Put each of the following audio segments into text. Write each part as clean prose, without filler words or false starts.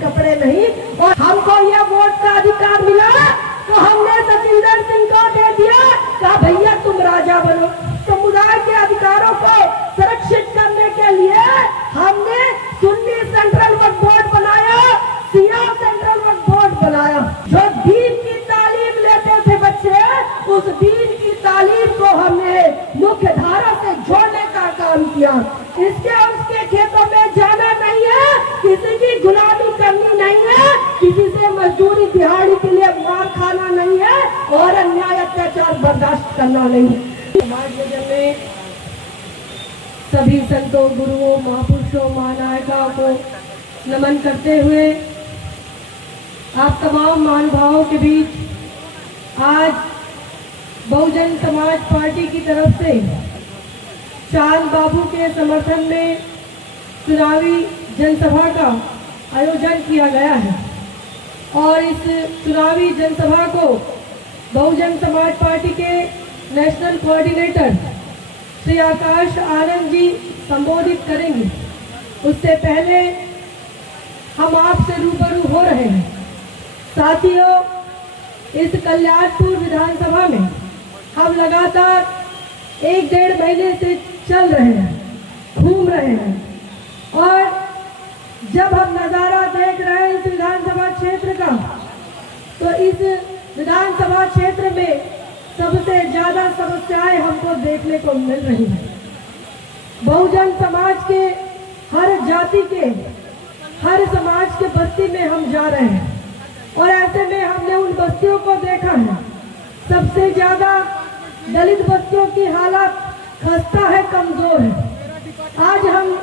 कपड़े नहीं। और हमको ये वोट का अधिकार मिला तो हमने सचिंदर सिंह को दे दिया, कहा भैया तुम राजा बनो। समुदाय के अधिकारों को सुरक्षित करने के लिए हमने सुन्नी सेंट्रल वक्फ बोर्ड बनाया, सिया सेंट्रल वक्फ बोर्ड बनाया। जो दीन की तालीम लेते थे बच्चे, उस दीन की तालीम को हमने मुख्य धारा से जोड़ने का काम किया। इसके उसके खेतों में जाना नहीं है, किसी की गुलामी करनी नहीं है, किसी से मजदूरी दिहाड़ी के लिए मार खाना नहीं है और अन्याय अत्याचार बर्दाश्त करना नहीं है। समाज भोजन में सभी संतों, गुरुओं, महापुरुषों, महानायकों को नमन करते हुए आप तमाम महानुभावों के बीच आज बहुजन समाज पार्टी की तरफ से चांद बाबू के समर्थन में चुनावी जनसभा का आयोजन किया गया है। और इस चुनावी जनसभा को बहुजन समाज पार्टी के नेशनल कोऑर्डिनेटर श्री आकाश आनंद जी संबोधित करेंगे। उससे पहले हम आपसे रूबरू हो रहे हैं। साथियों, इस कल्याणपुर विधानसभा में हम लगातार 1-1.5 महीने से चल रहे हैं, घूम रहे हैं और जब हम नज़ारा देख रहे हैं इस विधानसभा क्षेत्र का, तो इस विधानसभा क्षेत्र में सबसे ज्यादा समस्याएं हमको देखने को मिल रही हैं। बहुजन समाज के हर जाति के, हर समाज के बस्ती में हम जा रहे हैं और ऐसे में हमने उन बस्तियों को देखा है, सबसे ज्यादा दलित बस्तियों की हालत खस्ता है, कमजोर है। आज हम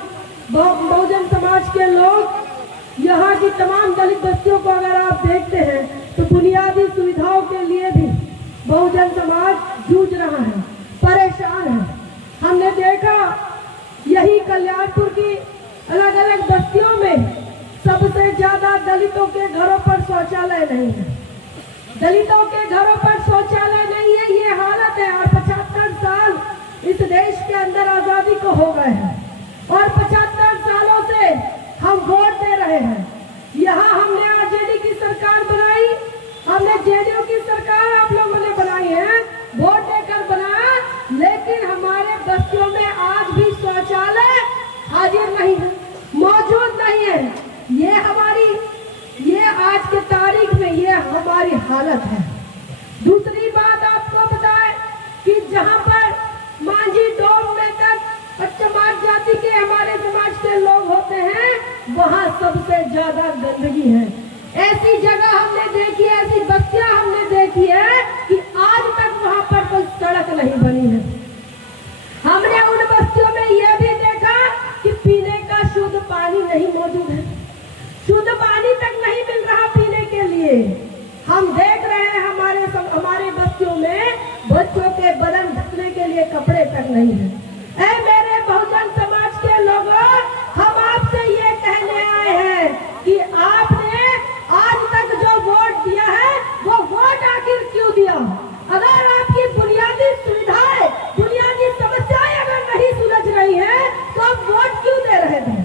बहुजन समाज के लोग यहाँ की तमाम दलित बस्तियों को अगर आप देखते हैं तो बुनियादी सुविधाओं के लिए भी बहुजन समाज जूझ रहा है, परेशान है। हमने देखा यही कल्याणपुर की अलग अलग बस्तियों में सबसे ज्यादा दलितों के घरों पर शौचालय नहीं है। दलितों के घरों पर शौचालय नहीं है, ये हालत है। और 75 साल इस देश के अंदर आजादी को हो गए हैं और 75 सालों से हम वोट दे रहे हैं। यहाँ हमने आरजेडी की सरकार बनाई, हमने जेडीयू की सरकार आप लोगों ने बनाई है, वोट देकर बनाया, लेकिन हमारे बस्तियों में आज भी शौचालय हाजिर नहीं है, मौजूद नहीं है। ये आज के तारीख में ये हमारी हालत है। दूसरी बात आपको बताएं कि जहाँ पर मांझी डोम में तक और चमार जाति के हमारे समाज के लोग होते हैं, वहाँ सबसे ज्यादा गंदगी है। ऐसी जगह हमने देखी है, ऐसी बस्तियां हमने देखी है कि आज तक वहाँ पर कोई सड़क नहीं बनी है। हमने उन बस्तियों में यह भी देखा कि पीने का शुद्ध पानी नहीं मौजूद है, शुद्ध पानी तक नहीं मिल रहा पीने के लिए। हम देख रहे हैं हमारे बस्तियों में बच्चों के बदन ढकने के लिए कपड़े तक नहीं है। ऐ मेरे बहुजन समाज के लोगों, हम आपसे ये कहने आए हैं कि आपने आज तक जो वोट दिया है वो वोट आखिर क्यों दिया? अगर आपकी बुनियादी सुविधाएं, बुनियादी समस्याएं अगर नहीं सुलझ रही है तो आप वोट क्यों दे रहे थे?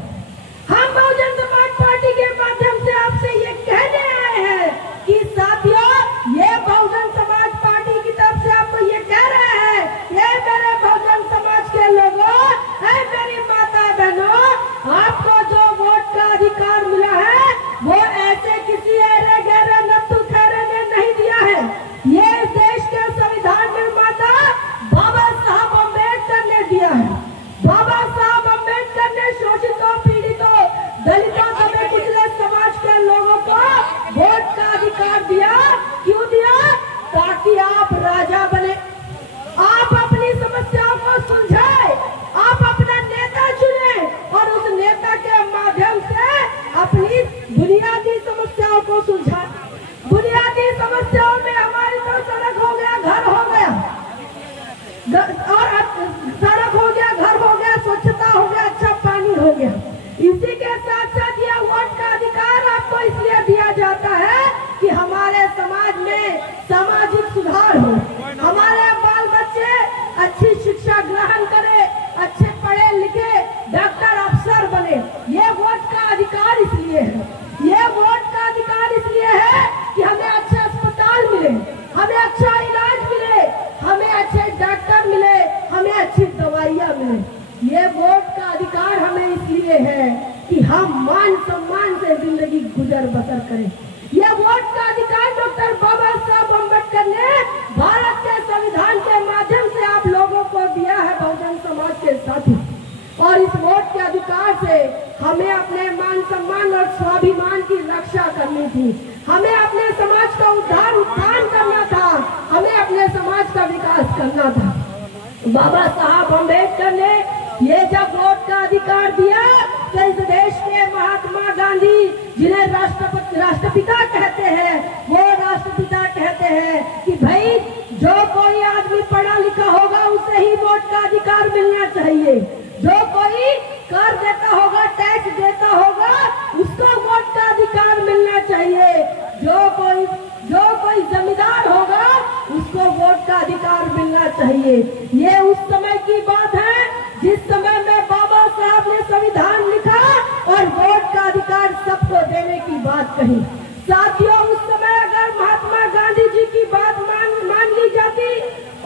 हम बहुजन समाज पार्टी के माध्यम से आपसे ये कहने आए हैं कि साथियों, ये बहुजन समाज पार्टी की तरफ से आपको ये कह रहे हैं, ये मेरे बहुजन समाज के लोगों, मेरी माता बहनों, आपको जो वोट का अधिकार मिला है वो ऐसे किसी अरे गहरे नत्थु खैरे ने नहीं दिया है। ये देश के संविधान निर्माता बाबा साहब अम्बेडकर ने दिया है। बाबा साहब अम्बेडकर ने शोषितों, पीड़ितों, दलितों, दबे कुचले समाज के लोगों को वोट का अधिकार दिया। क्यों दिया? ताकि आप राजा बने, आप अपनी समस्याओं को सुलझाए, आप अपना नेता चुने और उस नेता के माध्यम से अपनी बुनियादी समस्याओं को सुलझाए। बुनियादी समस्याओं में हमारी तो सड़क हो गया, घर हो गया, और सड़क हो गया, घर हो गया, स्वच्छता हो गया, अच्छा पानी हो गया। इसी के साथ साथ यह वोट का अधिकार आपको इसलिए दिया जाता है कि हमारे समाज में सामाजिक सुधार हो, हमारे बाल बच्चे अच्छी शिक्षा ग्रहण करें, अच्छे पढ़े लिखे डॉक्टर, अफसर बने। ये वोट का अधिकार इसलिए है। ये वोट गुजर बसर करें। ये वोट का अधिकार डॉक्टर बाबा साहब अम्बेडकर ने भारत के संविधान के माध्यम से आप लोगों को दिया है बहुजन समाज के साथी। और इस वोट के अधिकार से हमें अपने मान सम्मान और स्वाभिमान की रक्षा करनी थी। हमें अपने समाज का उत्थान करना था। हमें अपने समाज का विकास करना था। बाबा साहब अम्बेडकर ने ये जब वोट का अधिकार दिया तो इस देश के महात्मा गांधी, जिन्हें राष्ट्रपिता कहते हैं, वो राष्ट्रपिता कहते हैं कि भाई जो कोई आदमी पढ़ा लिखा होगा उसे ही वोट का अधिकार मिलना चाहिए। जो कोई कर देता होगा, टैक्स देता होगा, उसको वोट का अधिकार मिलना चाहिए। जो कोई जमींदार होगा उसको वोट का अधिकार मिलना चाहिए। ये उस समय की बात है जिस समय में बाबा साहब ने संविधान लिखा और वोट का अधिकार सबको देने की बात कही। साथियों, उस समय अगर महात्मा गांधी जी की बात मान ली जाती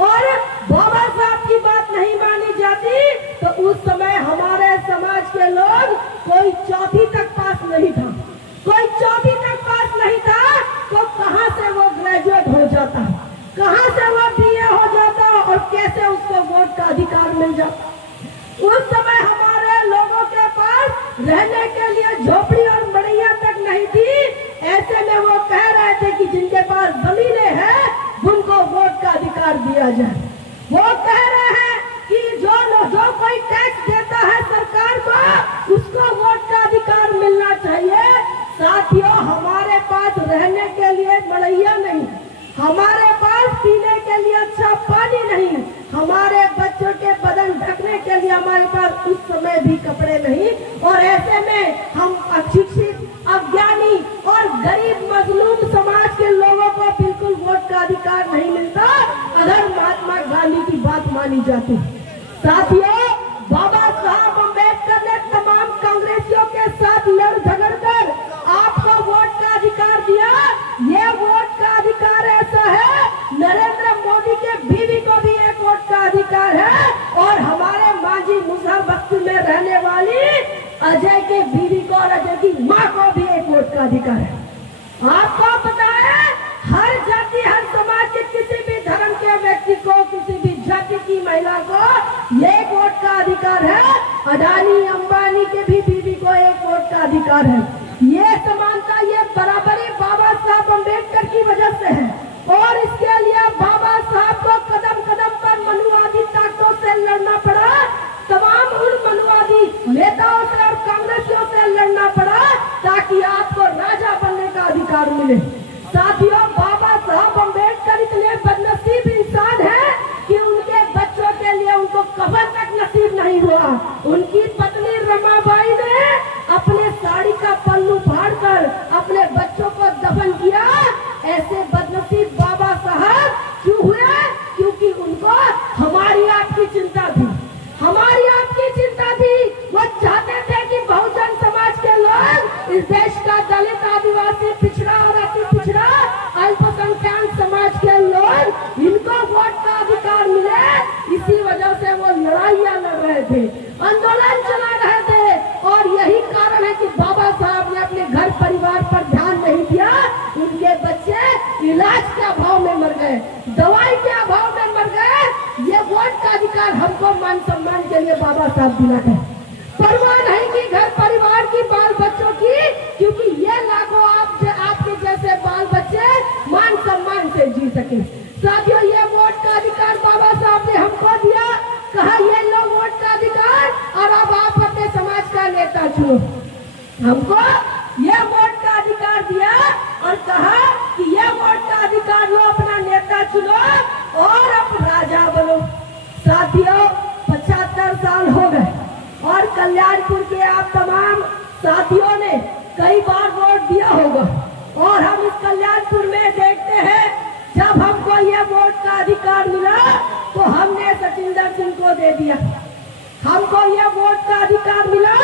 और बाबा साहब की बात नहीं मानी जाती तो उस समय हमारे समाज के लोग कोई चौथी तक पास नहीं था। कोई चौथी तक पास नहीं था तो कहां से वो ग्रेजुएट हो जाता, कहां से वो बीए हो जाता और कैसे उसको वोट का अधिकार मिल जाता। उस समय हमारे लोगों के पास रहने के लिए झोपड़ी और मड़ैया तक नहीं थी। ऐसे में वो कह रहे थे कि जिनके पास जमीनें हैं उनको वोट का अधिकार दिया जाए। वो कह रहे हैं कि जो कोई टैक्स देता है सरकार को उसको वोट का अधिकार मिलना चाहिए। साथियों, हमारे पास रहने के लिए मड़ैया नहीं, हमारे पास पीने के लिए अच्छा पानी नहीं, हमारे बच्चों के बदन ढकने के लिए हमारे पास उस समय भी कपड़े नहीं। और ऐसे में हम अशिक्षित, अज्ञानी और गरीब मजलूम समाज के लोगों को बिल्कुल वोट का अधिकार नहीं मिलता अगर महात्मा गांधी की बात मानी जाती। साथियों, बाबा साहब अम्बेडकर ने तमाम कांग्रेसियों के साथ लड़ झगड़ कर आपको वोट का अधिकार दिया। ये वोट का अधिकार ऐसा है, नरेंद्र मोदी के बीवी को भी एक वोट का अधिकार है और हमारे मांझी मुजहर बस्ती में रहने वाली अजय के बीवी को और अजय की माँ को भी एक वोट का अधिकार है। आपको पता है, हर जाति, हर समाज के किसी भी धर्म के व्यक्ति को, किसी भी जाति की महिला को एक वोट का अधिकार है। अडानी अंबानी के भी बीवी को एक वोट का अधिकार है। ये समानता, ये बराबरी बाबा साहब अम्बेडकर की वजह से है। और इसके लिए बाबा साहब को कदम कदम पर मनुवादी ताकतों से लड़ना पड़ा। तमाम उन मनुवादी नेताओं से और कांग्रेसियों से लड़ना पड़ा ताकि आपको राजा बनने का अधिकार मिले। साथियों, बाबा साहब अम्बेडकर इतने बदनसीब इंसान है कि उनके बच्चों के लिए उनको कब्र तक नसीब नहीं हुआ। उनकी पत्नी रमाबाई ने अपने साड़ी का पल्लू फाड़कर अपने बच्चों को दफन किया। ऐसे बदनसीब बाबा साहब क्यों हुए? क्योंकि उनको हमारी आपकी चिंता थी, हमारी आपकी चिंता थी। वो चाहते थे कि बहुजन समाज के लोग, इस देश का दलित, आदिवासी, पिछड़ा और अति पिछड़ा, अल्पसंख्यक समाज के लोग, इनको वोट का अधिकार मिले। इसी वजह से वो लड़ाइयां लड़ रहे थे, आंदोलन चला रहे थे। और यही कारण है कि बाबा साहब ने अपने घर परिवार पर ध्यान नहीं दिया। उनके बच्चे इलाज के अभाव में मर गए, दवाई के अभाव में मर गए। ये वोट का अधिकार हमको मान सम्मान के लिए बाबा साहब दिला है। परवाह नहीं की घर परिवार की, बाल बच्चों की, क्योंकि ये लाखों आपके जैसे बाल बच्चे मान सम्मान से जी सके। साथियों, ये वोट का अधिकार बाबा साहब ने हमको दिया। कहा ये लो वोट का अधिकार और अब आप अपने समाज का नेता चुनो। हमको ये वोट का अधिकार दिया और कहा कि ये वोट का अधिकार लो, अपना नेता चुनो और अब राजा बनो। साथियों, 75 साल हो गए और कल्याणपुर के आप तमाम साथियों ने कई बार वोट दिया होगा। और हम इस कल्याणपुर में देखते हैं, जब हमको ये वोट का अधिकार मिला तो हमने सचिंदर सिंह को दे दिया। हमको ये वोट का अधिकार मिला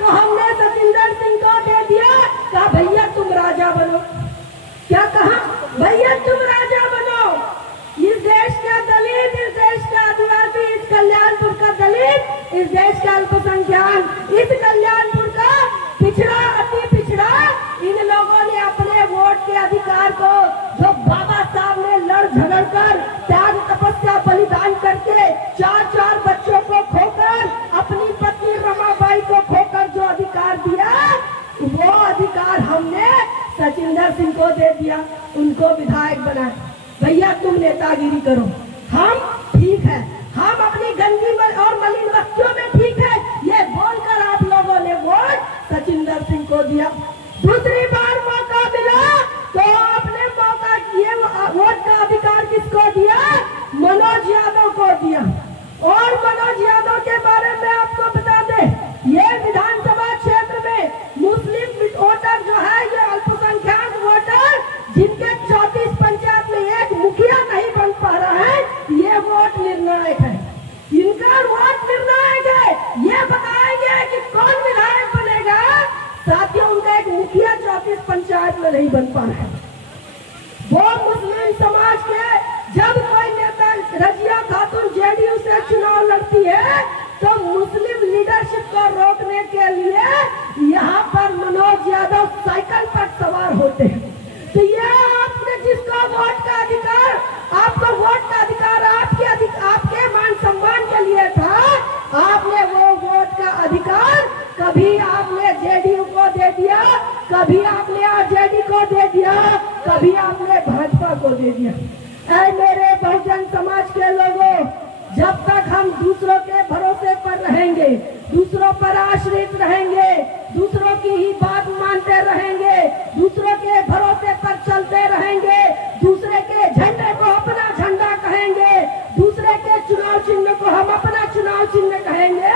तो हमने सचिंदर सिंह को दे दिया। कहा भैया तुम राजा बनो। क्या कहा? भैया तुम राजा बनो। इस देश का दलित, इस देश का आदिवासी, इस कल्याणपुर का दलित, इस देश का अल्पसंख्यक, इस कल्याणपुर का पिछड़ा, अति पिछड़ा, इन सचिंदर सिंह को दे दिया, उनको विधायक बनाए। भैया तुम नेतागिरी करो, हम ठीक है, हम अपनी गंदी और मलिन बस्तियों में ठीक है, ये बोलकर आप लोगों ने वोट सचिंदर सिंह को दिया। दूसरी बार मौका मिला तो आपने मौका ये वोट का अधिकार किसको दिया? मनोज यादव को दिया। और मनोज यादव के बारे में आपको बता दें, ये विधानसभा क्षेत्र में मुस्लिम वोटर जो है, ये अल्पसंख्यक वोटर जिनके 34 पंचायत में एक मुखिया नहीं बन पा रहा है, ये वोट निर्णायक है। इनका वोट निर्णायक है, ये बताएंगे कि कौन विधायक बनेगा। साथियों, उनका एक मुखिया 34 पंचायत में नहीं बन पा रहा है। वो मुस्लिम समाज के जब कोई नेता रजिया खातून जेडीयू से चुनाव लड़ती है तो मुस्लिम लीडरशिप को रोकने के लिए यहाँ पर मनोज यादव साइकिल पर सवार होते हैं। तो ये आपने जिसको वोट का अधिकार, आपको वोट का अधिकार आपके मान सम्मान के लिए था, आपने वो वोट का अधिकार कभी आपने जेडीयू को दे दिया, कभी आपने आरजेडी को दे दिया, कभी आपने भाजपा को दे दिया। ऐ मेरे बहुजन समाज के लोगों, जब तक हम दूसरों के भरोसे पर रहेंगे, दूसरों पर आश्रित रहेंगे, दूसरों की ही बात मानते रहेंगे, दूसरों के भरोसे पर चलते रहेंगे, दूसरे के झंडे को अपना झंडा कहेंगे, दूसरे के चुनाव चिन्ह को हम अपना चुनाव चिन्ह कहेंगे,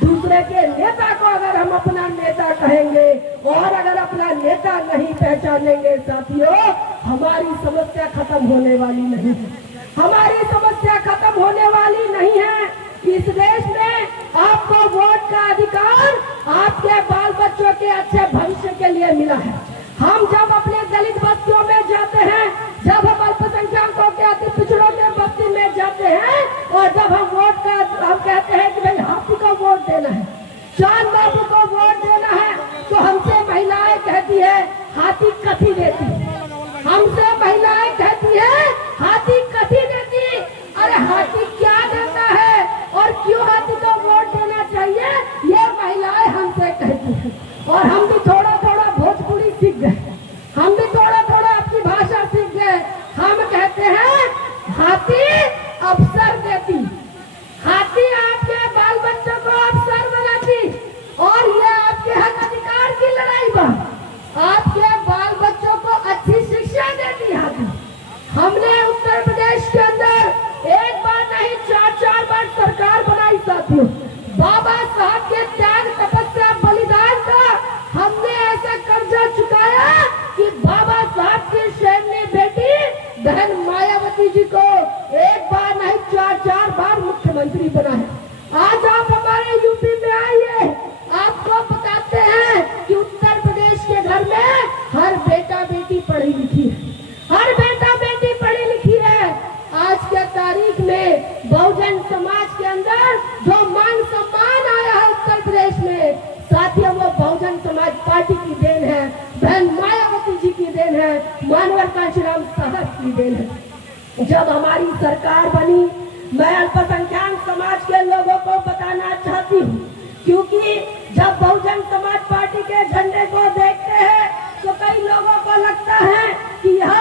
दूसरे के नेता को अगर हम अपना नेता कहेंगे और अगर अपना नेता नहीं पहचानेंगे, साथियों, हमारी समस्या खत्म होने वाली नहीं है। हमारी समस्या खत्म होने वाली नहीं है। इस देश में आपको वोट का अधिकार आपके बाल बच्चों के अच्छे भविष्य के लिए मिला है। हम जब अपने दलित बस्तियों में जाते हैं, जब हम अल्पसंख्यकों के अति पिछड़ों के बस्ती में जाते हैं और जब हम वोट का हम कहते हैं कि भाई हाथी को वोट देना है, चांद बाबू को वोट देना है, तो हमसे महिलाएं कहती है हाथी कथी देती है। हमसे महिलाएं कहती है हाथी कथी देती। अरे हाथी क्या देता है और क्यों हाथी को वोट देना चाहिए, ये महिलाएं हमसे कहती है। और हम भी थोड़ा थोड़ा भोजपुरी सीख गए, हम भी थोड़ा थोड़ा अपनी भाषा सीख गए। हम कहते हैं हाथी अवसर देती, हाथी आपके बाल बच्चों को अवसर बनाती, और ये आपके हक अधिकार की लड़ाई बा, आपके बाल बच्चों को अच्छी शिक्षा देती हाथी। हमने उत्तर प्रदेश के अंदर एक बार नहीं 4-4 बार सरकार बनाई साथियों। बाबा साहब के त्याग, तपस्या, बलिदान का हमने ऐसा कर्जा चुकाया कि बाबा साहब की शेरनी बेटी बहन मायावती जी को एक बार नहीं 4-4 बार मुख्यमंत्री बनाया। आज आप हमारे यूपी में आइए, आपको बताते हैं कि उत्तर प्रदेश के घर में हर बेटा बेटी पढ़ी लिखी है, हर बेटा बेटी पढ़ी लिखी है। आज के तारीख में बहुजन समाज के अंदर जो मान सम्मान आया है उत्तर प्रदेश में, साथियों, वो बहुजन समाज पार्टी की देन है, बहन मायावती जी की देन है, मानवर कांशीराम साहब की देन है। जब हमारी सरकार बनी, मैं अल्पसंख्यक समाज के लोगों को बताना चाहती हूँ, क्योंकि जब बहुजन समाज पार्टी के झंडे को देखते हैं तो कई लोगों को लगता है कि यह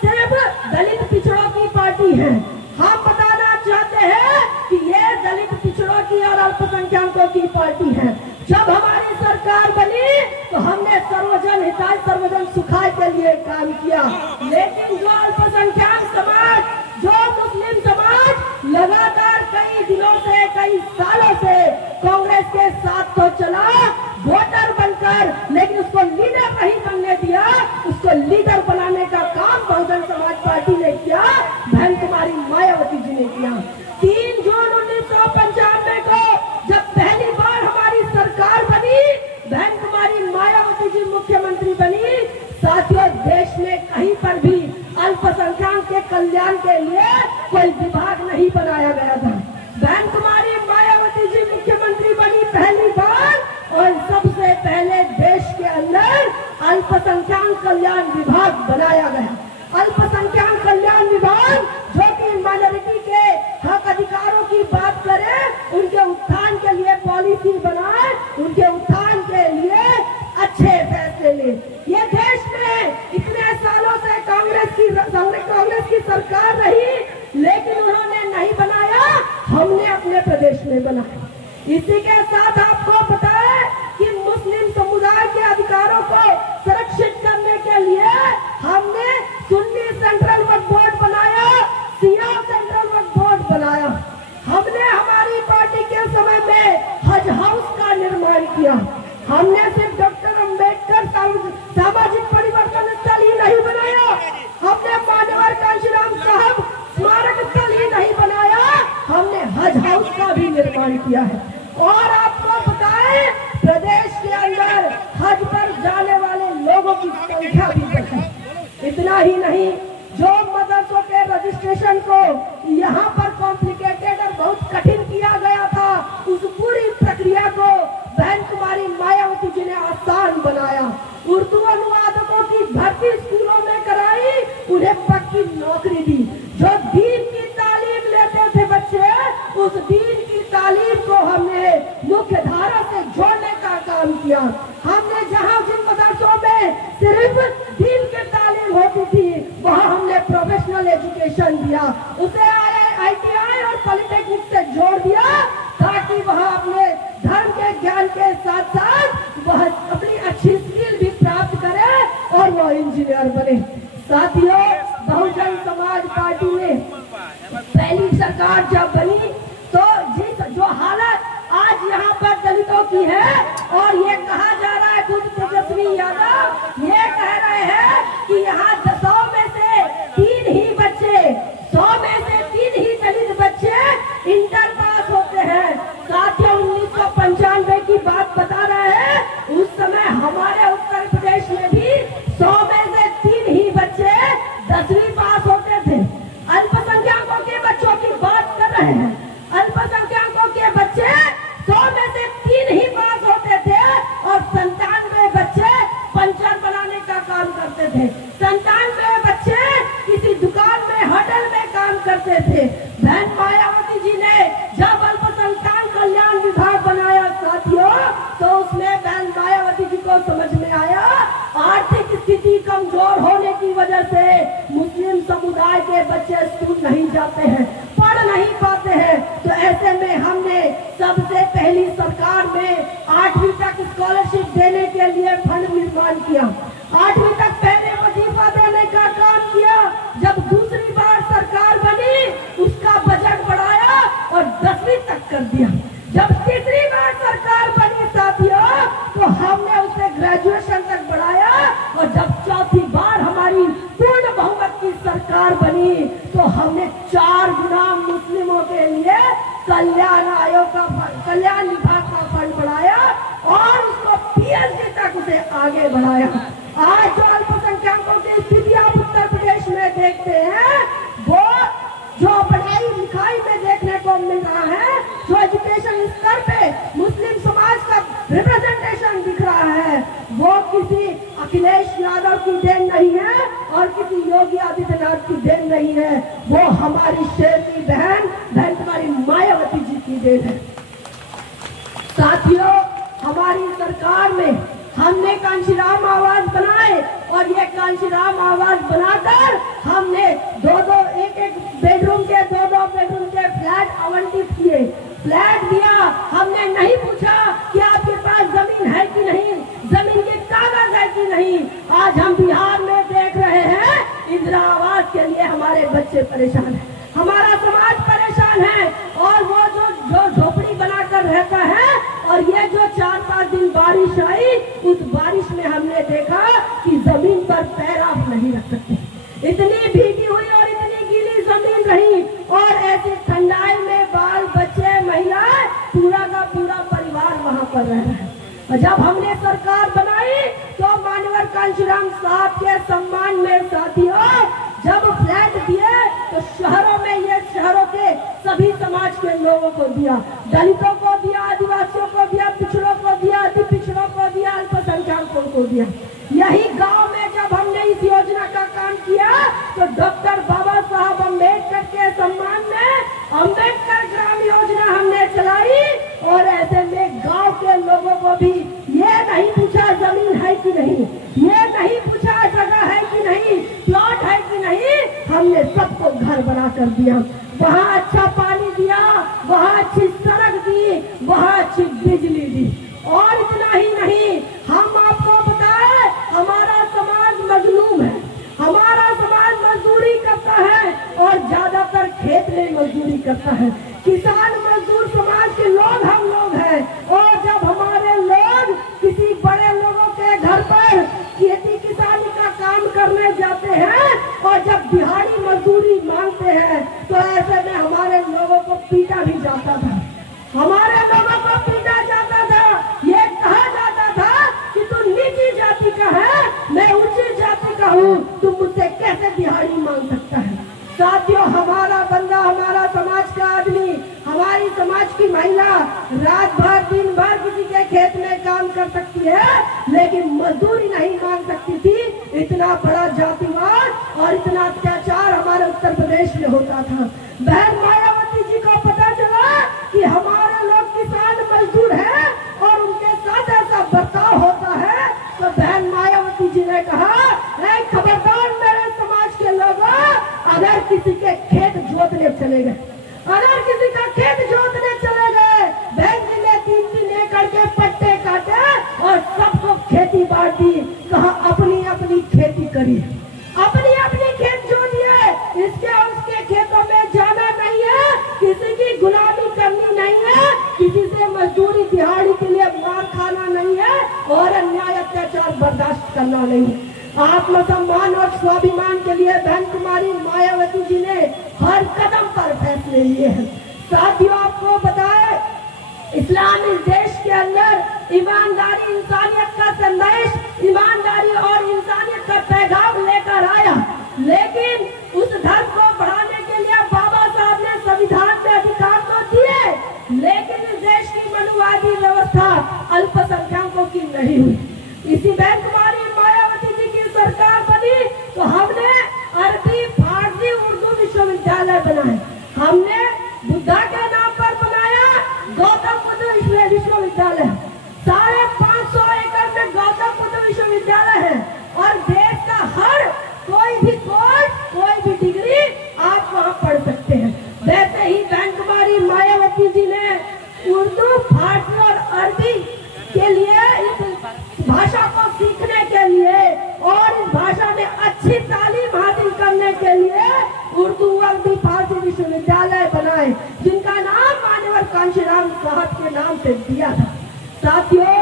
सिर्फ दलित पिछड़ों की पार्टी है। हम बताना चाहते हैं कि ये दलित पिछड़ों की और अल्पसंख्यकों की पार्टी है। जब हमारी सरकार बनी तो हमने सर्वजन हिताय सर्वजन सुखाय के लिए काम किया, लेकिन जो अल्पसंख्यक समाज, जो मुस्लिम समाज लगातार कई दिनों से, कई सालों से कांग्रेस के साथ तो चला वोटर बनकर, लेकिन उसको लीडर नहीं बनने दिया। उसको लीडर बनाने का काम बहुजन समाज पार्टी ने किया, बहन कुमारी मायावती जी ने किया। 3 जून 1995 को जब पहली बार हमारी सरकार बनी, बहन कुमारी मायावती जी मुख्यमंत्री बनी, साथियों, देश में कहीं पर भी अल्पसंख्यक के कल्याण के लिए कोई विभाग नहीं बनाया गया था। बहन कुमारी मायावती जी मुख्यमंत्री बनी पहली बार, और सबसे पहले देश के अंदर अल्पसंख्यक कल्याण विभाग बनाया गया। अल्पसंख्यक कल्याण विभाग जो कि माइनॉरिटी के हक अधिकारों की बात करे, उनके उत्थान के लिए पॉलिसी बनाए, उनके उत्थान के लिए अच्छे फैसले ले। ये देश में सरकार रही, लेकिन उन्होंने नहीं बनाया, हमने अपने प्रदेश में बनाया। इसी के साथ आपको पता है कि मुस्लिम समुदाय के अधिकारों को सुरक्षित करने के लिए हमने सुन्नी सेंट्रल वक्फ बोर्ड बनाया, शिया सेंट्रल वक्फ बोर्ड बनाया। हमने हमारी पार्टी के समय में हज हाउस का निर्माण किया। हमने सिर्फ डॉक्टर अंबेडकर सामाजिक परिवर्तन स्थल ही नहीं बनाया, हमने मानवर कांशीराम साहब स्मारक स्थल ही नहीं बनाया, हमने हज हाउस का भी निर्माण किया है। और आपको पता है प्रदेश के अंदर हज पर जाने वाले लोगों की संख्या भी बढ़ी। इतना ही नहीं, जो मदरसों के रजिस्ट्रेशन को यहाँ पर कॉम्प्लिकेटेड और बहुत कठिन किया गया था, उस पूरी प्रक्रिया को बहन कुमारी मायावती जी ने आसान बनाया। उर्दू अनुवादकों की भर्ती स्कूलों में कराई, उन्हें पक्की नौकरी दी। जो दीन की तालीम लेते थे बच्चे, उस दीन की तालीम को हमने मुख्य धारा से जोड़ने का काम किया। हमने जहां जिन मदरसों में सिर्फ दीन की तालीम होती थी, वहां हमने प्रोफेशनल एजुकेशन दिया, उसे ITI और पॉलिटेक्निक से जोड़ दिया, ताकि वह अपने धर्म के ज्ञान के साथ साथ वह अपनी अच्छी स्किल भी प्राप्त करे और वह इंजीनियर बने। साथियों, बहुजन समाज पार्टी ने पहली सरकार जब बनी तो जो हालत आज यहाँ पर दलितों की है, और ये कहा जा रहा है, खुद तेजस्वी यादव ये कह रहे हैं कि यहाँ 100 में से 3 ही बच्चे, 100 में से 3 ही दलित बच्चे इंटर पास होते हैं। साथियों, 1995 की बात बता रहे हैं, उस समय हमारे उत्तर प्रदेश में भी 100 में से 3 ही बच्चे 10वीं पास होते थे। अल्पसंख्यकों के बच्चों की बात कर रहे हैं, अल्पसंख्यकों के बच्चे 100 में से 3 ही पास होते थे, और 97 बच्चे पंचर बनाने का काम करते थे, 97 बच्चे किसी दुकान में होटल में काम करते थे। बहन मायावती जी ने जब अल्पसंख्यक कल्याण विभाग बनाया साथियों, तो उसमें बहन मायावती जी को समझ में आया आर्थिक स्थिति कमजोर होने की वजह से मुस्लिम समुदाय के बच्चे स्कूल नहीं जाते हैं, पढ़ नहीं पाते हैं। तो ऐसे में हमने सबसे पहली सरकार में 8वीं तक स्कॉलरशिप देने के लिए फंड निर्माण किया, 8वीं तक पहले वजीफा देने का काम किया। जब दूसरी बार सरकार बनी, उसका बजट बढ़ाया और 10वीं तक कर दिया। जब तीसरी बार सरकार बनी साथियों, तो हमने उसे ग्रेजुएशन तक बढ़ाया, और जब चौथी बार हमारी पूर्ण बहुमत की सरकार बनी, तो हमने 4 गुना मुस्लिमों के लिए कल्याण विभाग का फंड बढ़ाया और उसको PhD तक उसे आगे बढ़ाया। आज जो अल्पसंख्यकों की स्थिति आप उत्तर प्रदेश में देखते हैं, वो जो पढ़ाई लिखाई में देखने को मिल रहा है, जो एजुकेशन स्तर पे मुस्लिम समाज का रिप्रेजेंटेशन दिख रहा है, वो किसी अखिलेश यादव की देन नहीं है और किसी योगी आदित्यनाथ की देन नहीं है, वो हमारी शेर की बहन कुमारी मायावती जी की देन है। साथियों, हमारी सरकार में हमने कांशीराम आवास बनाए, और ये कांशीराम आवास बनाकर हमने एक बेडरूम के 2 बेडरूम के फ्लैट आवंटित किए, फ्लैट दिया। हमने नहीं पूछा कि आपके पास जमीन है कि नहीं, जमीन के कागज है कि नहीं। आज हम बिहार में देख रहे हैं, इंदिरा आवास के लिए हमारे बच्चे परेशान हैं, हमारा समाज परेशान है, और वो जो झोपड़ी बनाकर रहता है, और ये जो 4-5 दिन बारिश आई, उस बारिश में हमने देखा कि जमीन पर पैर आप नहीं रख सकते, इतनी भीगी हुई और इतनी गीली जमीन रही, और ऐसी ठंडाई में बाल बच्चे महिलाएं पूरा का पूरा परिवार वहां पर रह रहे हैं। और जब हमने सरकार बनाई, तो मानवर कांशीराम साहब के सम्मान में साथियों जब फ्लैट दिए, तो शहरों में ये शहरों के सभी समाज के लोगों को दिया, दलितों को दिया, आदिवासियों को दिया, पिछड़ों को दिया, अति पिछड़ों को दिया, अल्पसंख्यकों को दिया। यही गांव में जब हमने इस योजना का काम किया, तो डॉक्टर बाबा साहब अम्बेडकर के सम्मान में अम्बेडकर ग्राम योजना हमने चलाई, और ऐसे में गांव के लोगों को भी ये नहीं पूछा जमीन है कि नहीं, ये नहीं पूछा जगह है कि नहीं, प्लॉट है कि नहीं, हमने सबको घर बना कर दिया, वहाँ अच्छा पानी दिया, वहाँ अच्छी सड़क दी, वहाँ अच्छी बिजली दी। और इतना ही नहीं, हम आपको बताएं, हमारा समाज मजलूम है, हमारा समाज मजदूरी करता है और ज्यादातर खेत में मजदूरी करता है। किसान मजदूर समाज के लोग हम लोग हैं, और जब हमारे लोग किसी बड़े लोगों के घर पर खेती किसानी का काम करने जाते हैं और जब दिहाड़ी मजदूरी मांगते हैं तो ऐसे में हमारे लोगों को पीटा भी जाता था, हमारे लोगों को पीटा जाता था। ये कहा जाता था कि तू नीची जाति का है, मैं ऊंची जाति का हूँ, तुम मुझसे कैसे दिहाड़ी मांग सकता है। साथियों, हमारा बंदा, हमारा समाज का आदमी, हमारी समाज की महिला रात भर दिन भर किसी के खेत में काम कर सकती है, लेकिन मजदूरी नहीं मांग सकती थी। इतना बड़ा जातिवाद और इतना अत्याचार हमारे उत्तर प्रदेश में होता था। बहन मायावती जी को पता चला कि हमारे लोग किसान मजदूर हैं और उनके साथ ऐसा बर्ताव होता है, तो बहन मायावती जी ने कहा, खबरदार मेरे समाज के लोगों, अगर किसी के खेत जोतने चले गए, अगर किसी का खेत जोतने चले गए, बहन जी ने 3-3 एकड़ के पट्टे काटे और सबको खेती बांट दी। कहा अपनी अपनी खेती करिए, अपनी अपनी खेत जोतिए, इसके उसके खेतों में जाना नहीं है, किसी की गुलामी करनी नहीं है, किसी से मजदूरी दिहाड़ी के लिए मार खाना नहीं है और अन्याय अत्याचार बर्दाश्त करना नहीं है। आत्मसम्मान और स्वाभिमान के लिए बहन कुमारी मायावती जी ने हर कदम पर फैसले लिए हैं। साथियों, आपको बताएं, इस्लाम इस देश के अंदर ईमानदारी, इंसानियत का संदेश, ईमानदारी और इंसानियत का पैगाम लेकर आया, लेकिन उस धर्म को बढ़ाने के लिए बाबा साहब ने संविधान में अधिकार तो दिए, लेकिन इस देश की मनुवादी व्यवस्था अल्पसंख्यकों की नहीं हुई। इसी बहन कुमारी मायावती जी की सरकार बनी तो हमने अरबी, फारसी, उर्दू विश्वविद्यालय बनाए, हमने बुद्धा के नाम पर बनाया गौतम बुद्ध विश्वविद्यालय, 550 एकड़ में गौतम बुद्ध विश्वविद्यालय है और देश का हर कोई भी कोर्स, कोई भी डिग्री आप वहाँ पढ़ सकते हैं। वैसे ही बहन कुमारी मायावती जी ने उर्दू, फारसी और अरबी के लिए, इस भाषा को सीखने के लिए और इस भाषा में अच्छी तालीम हासिल करने के लिए उर्दू, अरबी, फारसी विश्वविद्यालय बनाए, जिनका नाम मान्यवर कांशीराम साहब के नाम से दिया था। साथियों,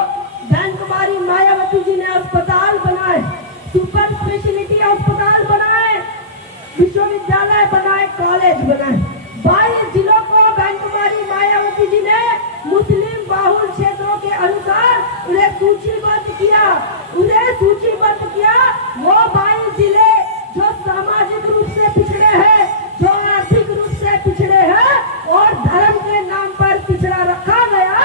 बहन कुमारी मायावती जी ने अस्पताल बनाए, सुपर स्पेशलिटी अस्पताल बनाए, विश्वविद्यालय बनाए, कॉलेज बनाए। 22 जिलों को बहन कुमारी मायावती जी ने मुस्लिम बाहुल क्षेत्रों के अनुसार उन्हें सूचीबद्ध किया, वो 22 जिले जो सामाजिक रूप से पिछड़े हैं, जो आर्थिक रूप से पिछड़े हैं और धर्म के नाम पर पिछड़ा रखा गया,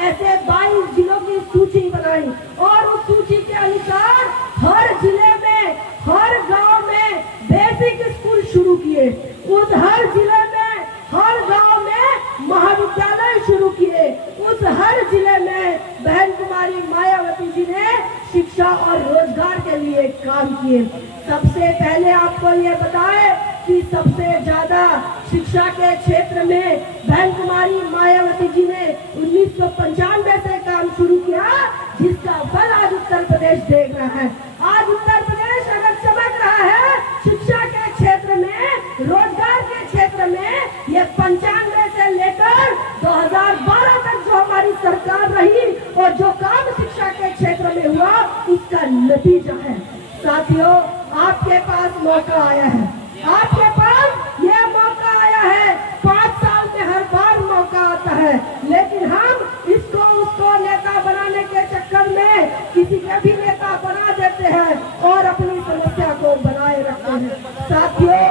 ऐसे 22 जिलों की सूची बनाई और उस सूची के अनुसार हर जिले में, हर गांव में बेसिक स्कूल शुरू किए, उस हर जिले में, हर गांव में महाविद्यालय शुरू किए, उस हर जिले में बहन कुमारी मायावती जी ने शिक्षा और रोजगार के लिए काम किए। सबसे पहले आपको ये बताएं कि सबसे ज्यादा शिक्षा के क्षेत्र में बहन कुमारी मायावती जी ने 1995 से काम शुरू किया, जिसका फल आज उत्तर प्रदेश देख रहा है। आज उत्तर प्रदेश अगर चमक रहा है शिक्षा के क्षेत्र में, रोजगार के क्षेत्र में, ये 95 से लेकर 2012 तक जो हमारी सरकार रही और जो काम शिक्षा के क्षेत्र में हुआ, इसका नतीजा है। साथियों, आपके पास मौका आया है, आपके पास ये मौका आया है। 5 साल में हर बार मौका आता है, लेकिन हम इसको उसको नेता बनाने के चक्कर में किसी का भी नेता बना देते हैं और अपनी समस्या को बनाए रखते हैं। साथियों,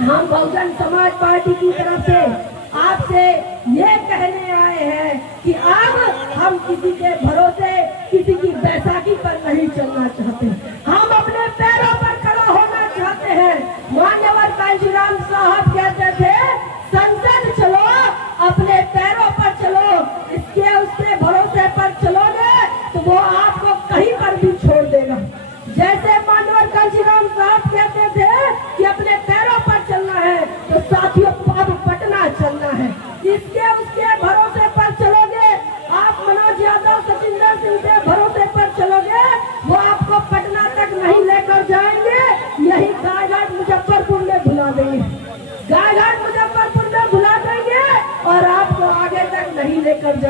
हम बहुजन समाज पार्टी की तरफ से आपसे ये कहने आए हैं कि अब हम किसी के भरोसे, किसी की बैसाखी पर नहीं चलना चाहते, हम अपने पैरों पर खड़ा होना चाहते हैं। मान्यवर कांशीराम साहब कहते थे, संसद चलो, अपने पैरों पर चलो, इसके उसके भरोसे पर चलोगे तो वो आपको कहीं पर भी छोड़ देगा। जैसे मान्यवर कांशीराम साहब कहते थे कि अपने पैरों पर चलना है,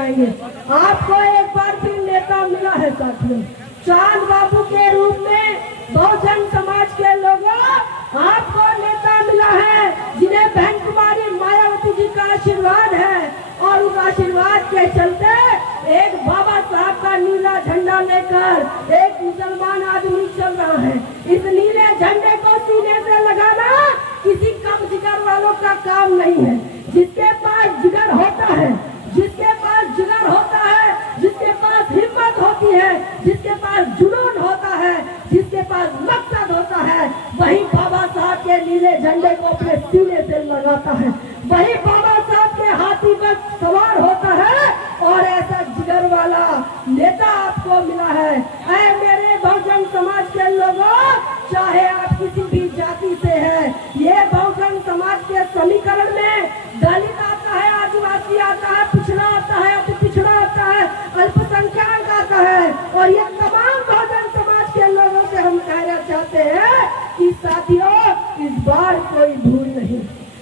जाएंगे। आपको एक बार फिर नेता मिला है साथियों, चांद बाबू के रूप में बहुजन समाज के लोगों आपको नेता मिला है, जिन्हें बहन कुमारी मायावती जी का आशीर्वाद है। और उस आशीर्वाद के चलते एक बाबा साहब का नीला झंडा लेकर एक मुसलमान आदमी चल रहा है। इस नीले झंडे को सीने से लगाना किसी कम जिगर वालों का काम नहीं है। जिसके पास जिगर होता है, जिसके पास जिगर होता है, जिसके पास हिम्मत होती है, जिसके पास जुनून होता है, जिसके पास मकसद होता है, वही बाबा साहब के नीले झंडे को अपने सीने से लगाता है, वही बाबा साहब के हाथी पर सवार होता है। और ऐसा जिगर वाला नेता आपको मिला है। ऐ मेरे बहुजन समाज के लोगों, चाहे आप किसी भी जाति से हैं, ये बहुजन समाज के समीकरण में दलित आता है, आदिवासी आता है, पिछड़ा आता है, अति पिछड़ा आता है, अल्पसंख्यक आता है। और ये तमाम बहुजन समाज के लोगों से हम कहना चाहते हैं कि साथियों, इस बार कोई भूल नहीं,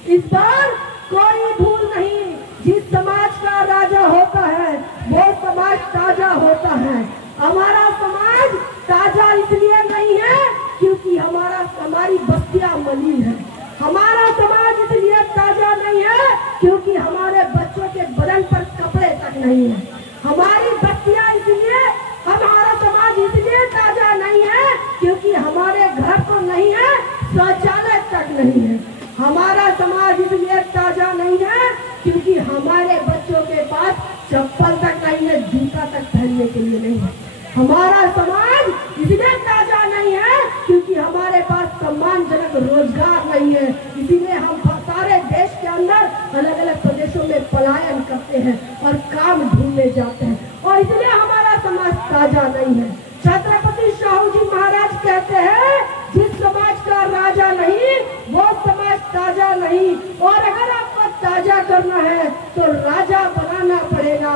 इस बार कोई भूल नहीं। जिस समाज का राजा होता है वो समाज ताजा होता है। हमारा समाज ताजा इसलिए नहीं है क्योंकि हमारी बस्तियां मलिन है। हमारा समाज इसलिए ताजा नहीं है क्योंकि हमारे बच्चों के बदन पर कपड़े तक नहीं है। हमारी बस्तियां इसलिए, हमारा समाज इसलिए ताजा नहीं है क्योंकि हमारे घर तो नहीं है, शौचालय तक नहीं है। हमारा समाज इसलिए ताजा नहीं है क्योंकि हमारे बच्चों के पास चप्पल तक नहीं है, जूता तक पहनने के लिए नहीं है। हमारा समाज इसलिए ताजा नहीं है क्योंकि हमारे पास सम्मानजनक रोजगार नहीं है। इसीलिए हम सारे देश के अंदर अलग अलग प्रदेशों में पलायन करते हैं और काम ढूंढने जाते हैं, और इसलिए हमारा समाज ताजा नहीं है। छत्रपति शाहू जी महाराज कहते हैं, जिस समाज का राजा नहीं वो समाज ताजा नहीं। और अगर आपको ताजा करना है तो राजा बनाना पड़ेगा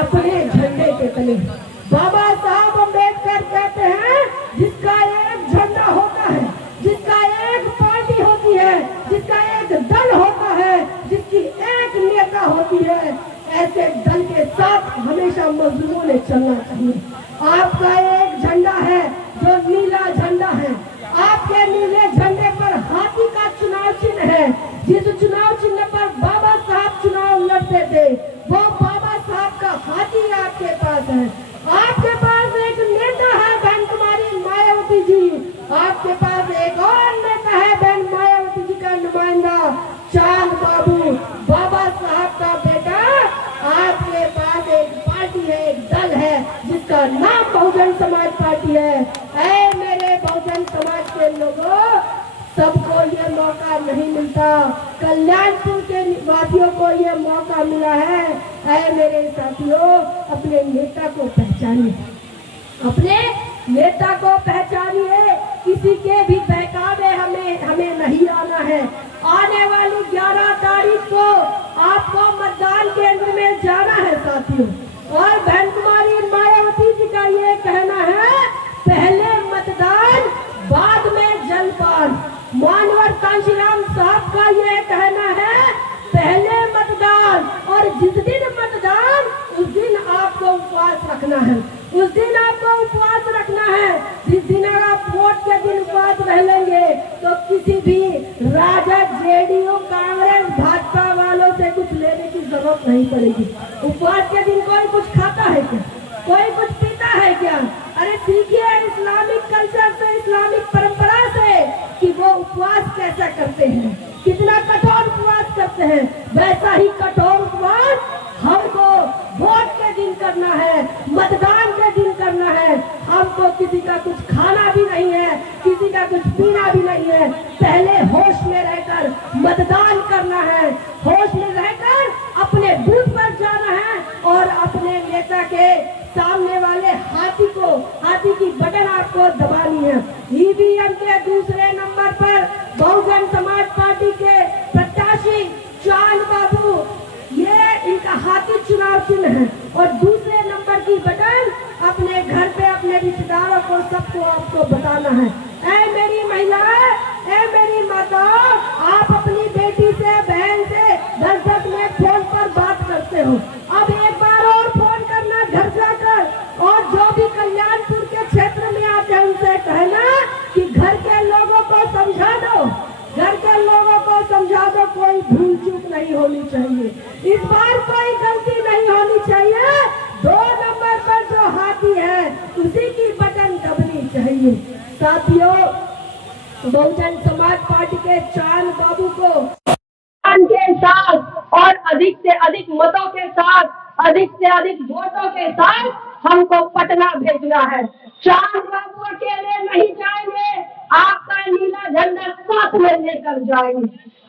अपने झंडे के तले। बाबा साहब अम्बेडकर कहते हैं, जिसका एक झंडा होता है, जिसका एक पार्टी होती है, जिसका एक दल होता है, जिसकी एक नेता होती है, ऐसे दल के साथ हमेशा मजलूमों ने चलना चाहिए। आपका एक झंडा है जो नीला झंडा है। आपके नीले झंडे पर हाथी का चुनाव चिन्ह है। जिस चुनाव चिन्ह पर बाबा साहब चुनाव लड़ते थे वो बाबा साहब का हाथी आपके पास है। आपके पास एक नेता है बहन कुमारी मायावती जी, आपके पास एक और नेता है बहन मायावती जी का नुमाइंदा चांद बाबू, बाबा साहब का बेटा। आपके पास एक पार्टी है, एक दल है जिसका नाम बहुजन समाज पार्टी है। ऐ मेरे बहुजन समाज के लोगों, सबको ये मौका नहीं मिलता, कल्याणपुर के निवासियों को ये मौका मिला है। ऐ मेरे साथियों, अपने नेता को पहचानिए, अपने नेता को पहचानिए। किसी के भी बहकावे हमें नहीं आना है। आने वाली 11 तारीख को आपको मतदान केंद्र में जाना है साथियों। और बहन कुमारी मायावती जी का ये कहना है, पहले मतदान बाद में जलपान। मानवर कांशीराम साहब का ये कहना है, पहले मतदान, और जिस दिन मतदान उस दिन आपको उपवास रखना है, उस दिन आपको उपवास रखना है। जिस दिन आप वोट के दिन उपवास रह लेंगे तो किसी भी राजद, जेडीयू, कांग्रेस, भाजपा वालों से कुछ लेने की जरूरत नहीं पड़ेगी। उपवास के दिन कोई कुछ खाता है क्या? कोई कुछ पीता है क्या? अरे सीखिए इस्लामिक कल्चर से, इस्लामिक परंपरा से कि वो उपवास कैसा करते हैं, कितना कठोर उपवास करते हैं। वैसा ही कठोर उपवास हमको वोट के दिन करना है, मतदान के दिन करना है। हमको किसी का कुछ खाना भी नहीं है, किसी का कुछ पीना भी नहीं है। पहले होश में रहकर मतदान करना है, होश में रहकर अपने बूथ पर जाना है और अपने नेता के सामने वाले हाथी की बटन आपको दबानी है। ईवीएम के दूसरे नंबर पर बहुजन समाज पार्टी के प्रत्याशी चांद बाबू, ये इनका हाथी चुनाव चिन्ह है। और दूसरे नंबर की बटन अपने घर पे अपने रिश्तेदारों को, सबको आपको बताना है। ऐ मेरी महिलाएं, ऐ मेरी माता, आप अपनी बेटी से, बहन से 10-10 मिनट फोन पर बात करते हो। अब एक बार और नहीं होनी चाहिए, इस बार कोई गलती नहीं होनी चाहिए। 2 नंबर पर जो हाथी है उसी की बटन दबनी चाहिए। साथियों, बहुजन समाज पार्टी के चांद बाबू को के साथ और अधिक से अधिक मतों के साथ, अधिक से अधिक वोटों के साथ हमको पटना भेजना है। चांद बाबू अकेले नहीं जाएंगे, आपका नीला झंडा साथ में लेकर जाएंगे।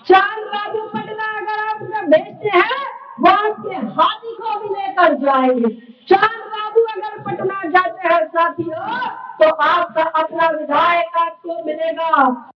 चांद बाबू पटना अगर आप भेजते हैं, वो आपके हाथी को भी लेकर जाएंगे। चांद बाबू अगर पटना जाते हैं साथियों, तो आपका अपना विधायक आपको मिलेगा।